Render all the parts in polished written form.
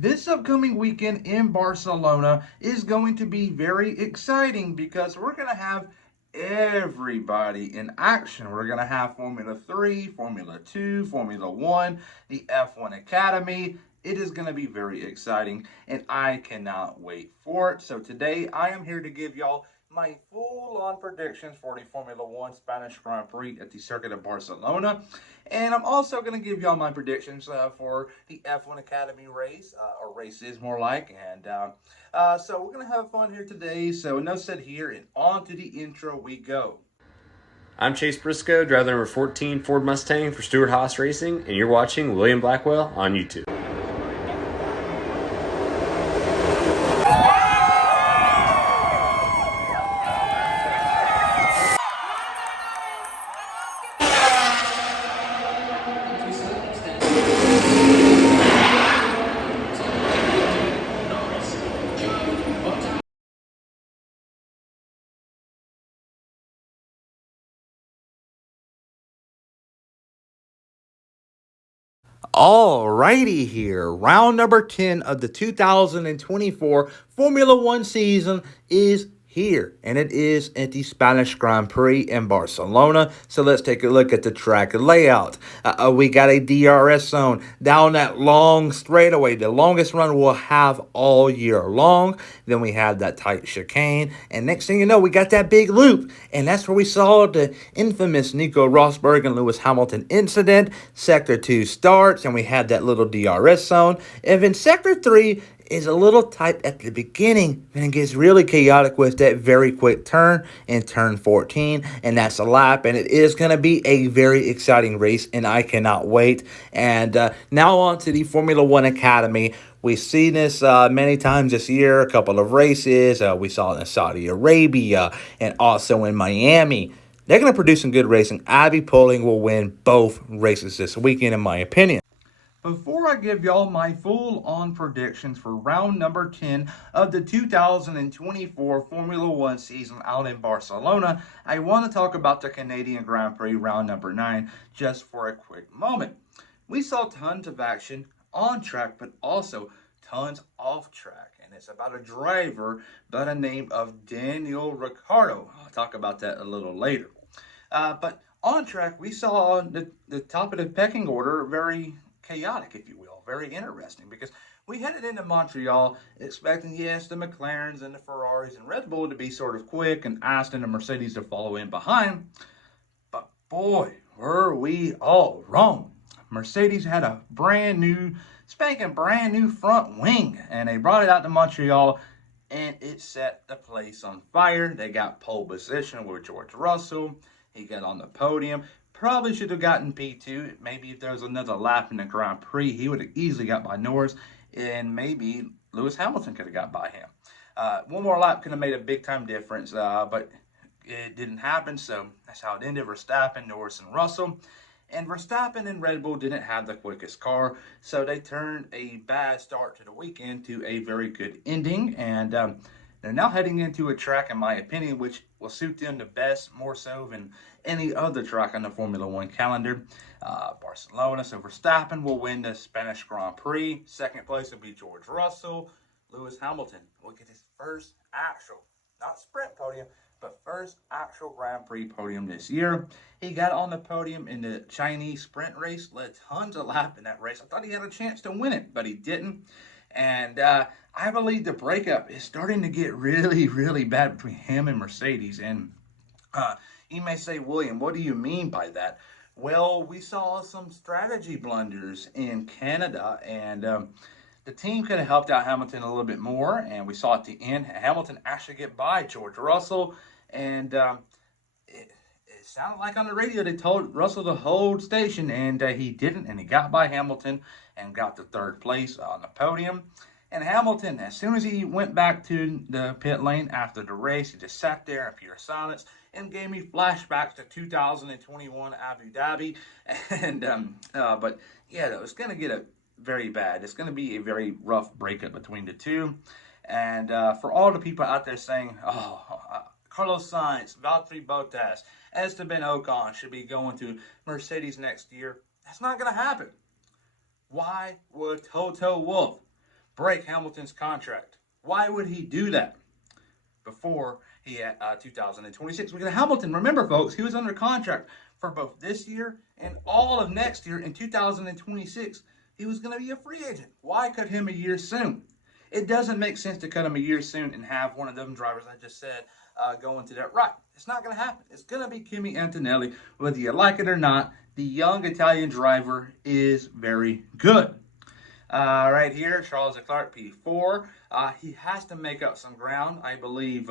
This upcoming weekend in Barcelona is going to be very exciting because we're going to have everybody in action. We're going to have Formula 3, Formula 2, Formula 1, the F1 Academy. It is going to be very exciting, and I cannot wait for it. So today I am here to give y'all my full-on predictions for the Formula 1 Spanish Grand Prix at the Circuit of Barcelona. And I'm also going to give y'all my predictions for the F1 Academy race, or races more like. And so we're going to have fun here today. So enough said here, and on to the intro we go. I'm Chase Briscoe, driver number 14 Ford Mustang for Stewart Haas Racing, and you're watching William Blackwell on YouTube. Alrighty here, round number 10 of the 2024 Formula One season is here, and it is at the Spanish Grand Prix in Barcelona. So let's take a look at the track layout. We got a DRS zone down that long straightaway, the longest run we'll have all year long. Then we have that tight chicane, and next thing you know, we got that big loop, and that's where we saw the infamous Nico Rosberg and Lewis Hamilton incident. Sector 2 starts, and we had that little DRS zone, and then Sector 3 is a little tight at the beginning, and it gets really chaotic with that very quick turn in turn 14, and that's a lap, and it is going to be a very exciting race, and I cannot wait. And now on to the Formula One Academy. We've seen this many times this year, a couple of races. We saw it in Saudi Arabia and also in Miami. They're going to produce some good racing. Abby Pulling will win both races this weekend, in my opinion. Before I give y'all my full-on predictions for round number 10 of the 2024 Formula One season out in Barcelona, I want to talk about the Canadian Grand Prix round number 9 just for a quick moment. We saw tons of action on track, but also tons off track, and it's about a driver by the name of Daniel Ricciardo. I'll talk about that a little later. But on track, we saw the top of the pecking order very chaotic, if you will, very interesting, because we headed into Montreal expecting, yes, the McLarens and the Ferraris and Red Bull to be sort of quick and Aston and Mercedes to follow in behind. But boy, were we all wrong. Mercedes had a spanking brand new front wing, and they brought it out to Montreal, and it set the place on fire. They got pole position with George Russell. He got on the podium. Probably should have gotten P2. Maybe if there was another lap in the Grand Prix, he would have easily got by Norris, and maybe Lewis Hamilton could have got by him. One more lap could have made a big-time difference, but it didn't happen, so that's how it ended. Verstappen, Norris, and Russell. And Verstappen and Red Bull didn't have the quickest car, so they turned a bad start to the weekend to a very good ending. And they're now heading into a track, in my opinion, which will suit them the best, more so than any other track on the Formula One calendar, Barcelona. So Verstappen will win the Spanish Grand Prix. Second place will be George Russell. Lewis Hamilton will get his first actual, not sprint podium, but first actual Grand Prix podium this year. He got on the podium in the Chinese sprint race, led tons of laps in that race. I thought he had a chance to win it, but he didn't. And I believe the breakup is starting to get really, really bad between him and Mercedes. And you may say, William, what do you mean by that? Well, we saw some strategy blunders in Canada, and the team could have helped out Hamilton a little bit more. And we saw at the end, Hamilton actually get by George Russell. And it sounded like on the radio they told Russell to hold station, and he didn't, and he got by Hamilton and got to third place on the podium. And Hamilton, as soon as he went back to the pit lane after the race, he just sat there in pure silence and gave me flashbacks to 2021 Abu Dhabi. And but yeah, though, it's going to get very bad. It's going to be a very rough breakup between the two. And for all the people out there saying, Carlos Sainz, Valtteri Bottas, Esteban Ocon should be going to Mercedes next year, that's not going to happen. Why would Toto Wolff break Hamilton's contract. Why would he do that before he had 2026? Because Hamilton, remember, folks, he was under contract for both this year and all of next year. In 2026, he was going to be a free agent. Why cut him a year soon? It doesn't make sense to cut him a year soon and have one of them drivers I just said go into that right. It's not going to happen. It's going to be Kimi Antonelli, whether you like it or not. The young Italian driver is very good. Right here, Charles Leclerc, P4. He has to make up some ground. I believe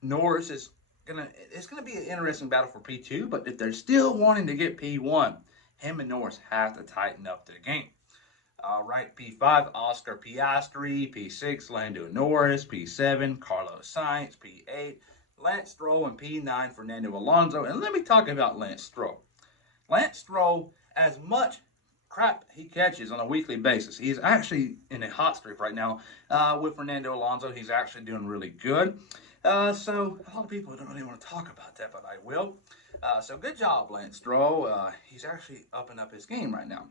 Norris is it's gonna be an interesting battle for P2, but if they're still wanting to get P1, him and Norris have to tighten up their game. Right, P5, Oscar Piastri, P6, Lando Norris, P7, Carlos Sainz, P8, Lance Stroll, and P9, Fernando Alonso. And let me talk about Lance Stroll. Lance Stroll, as much crap he catches on a weekly basis, he's actually in a hot streak right now with Fernando Alonso. He's actually doing really good. So a lot of people don't really want to talk about that, but I will. So good job, Lance Stroll. He's actually upping up his game right now.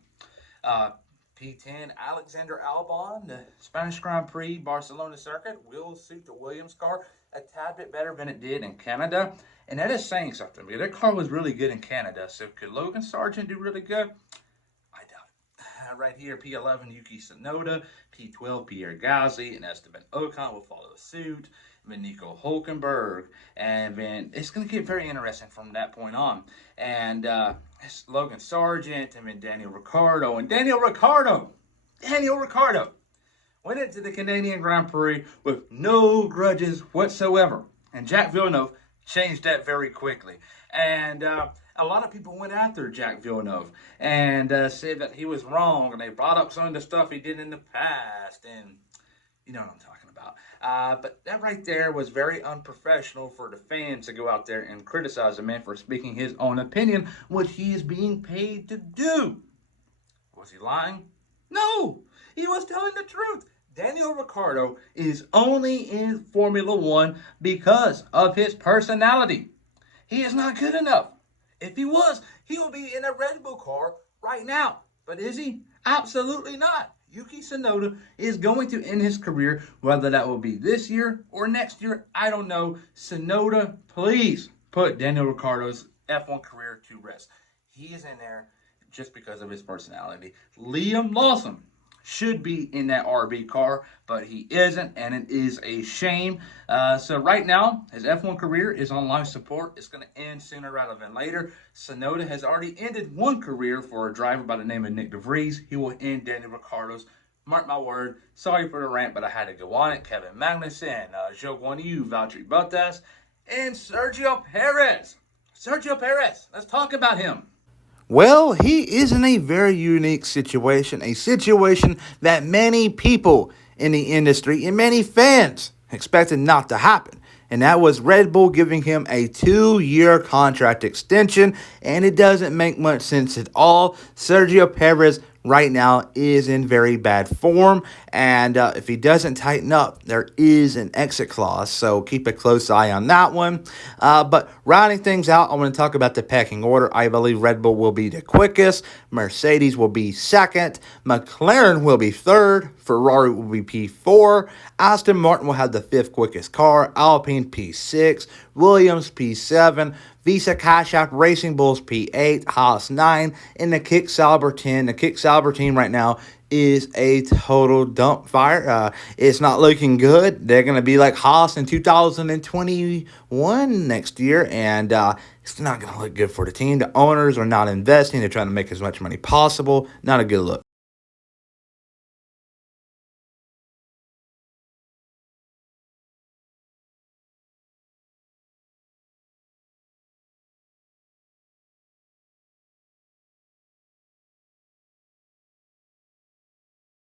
P10, Alexander Albon, the Spanish Grand Prix Barcelona circuit will suit the Williams car a tad bit better than it did in Canada. And that is saying something, because that car was really good in Canada. So could Logan Sargent do really good? I doubt it. Right here, P11, Yuki Tsunoda, P12, Pierre Gasly, and Esteban Ocon will follow suit. And then Nico Hulkenberg, and then it's going to get very interesting from that point on. And it's Logan Sargent, and then Daniel Ricciardo. And Daniel Ricciardo went into the Canadian Grand Prix with no grudges whatsoever. And Jack Villeneuve changed that very quickly. And a lot of people went after Jack Villeneuve and said that he was wrong, and they brought up some of the stuff he did in the past, and you know what I'm talking about. But that right there was very unprofessional for the fans to go out there and criticize the man for speaking his own opinion, which he is being paid to do. Was he lying? No, he was telling the truth. Daniel Ricciardo is only in Formula One because of his personality. He is not good enough. If he was, he would be in a Red Bull car right now. But is he? Absolutely not. Yuki Tsunoda is going to end his career, whether that will be this year or next year. I don't know. Tsunoda, please put Daniel Ricciardo's F1 career to rest. He is in there just because of his personality. Liam Lawson should be in that RB car, but he isn't, and it is a shame. So right now, his F1 career is on life support. It's going to end sooner rather than later. Tsunoda has already ended one career for a driver by the name of Nick DeVries. He will end Daniel Ricciardo's. Mark my word. Sorry for the rant, but I had to go on it. Kevin Magnussen, Zhou Guanyu, Valtteri Bottas, and Sergio Perez. Sergio Perez. Let's talk about him. Well, he is in a very unique situation, a situation that many people in the industry and many fans expected not to happen. And that was Red Bull giving him a 2-year contract extension, and it doesn't make much sense at all. Sergio Perez right now is in very bad form, and if he doesn't tighten up, there is an exit clause, so keep a close eye on that one. But rounding things out, I want to talk about the pecking order. I believe Red Bull will be the quickest, Mercedes will be second, McLaren will be third, Ferrari will be P4, Aston Martin will have the 5th quickest car, Alpine P6, Williams P7, Visa Cash App Racing Bulls P8, Haas 9, and the Kick Sauber 10. The Kick Sauber team right now is a total dump fire. It's not looking good. They're going to be like Haas in 2021 next year, and it's not going to look good for the team. The owners are not investing. They're trying to make as much money possible. Not a good look.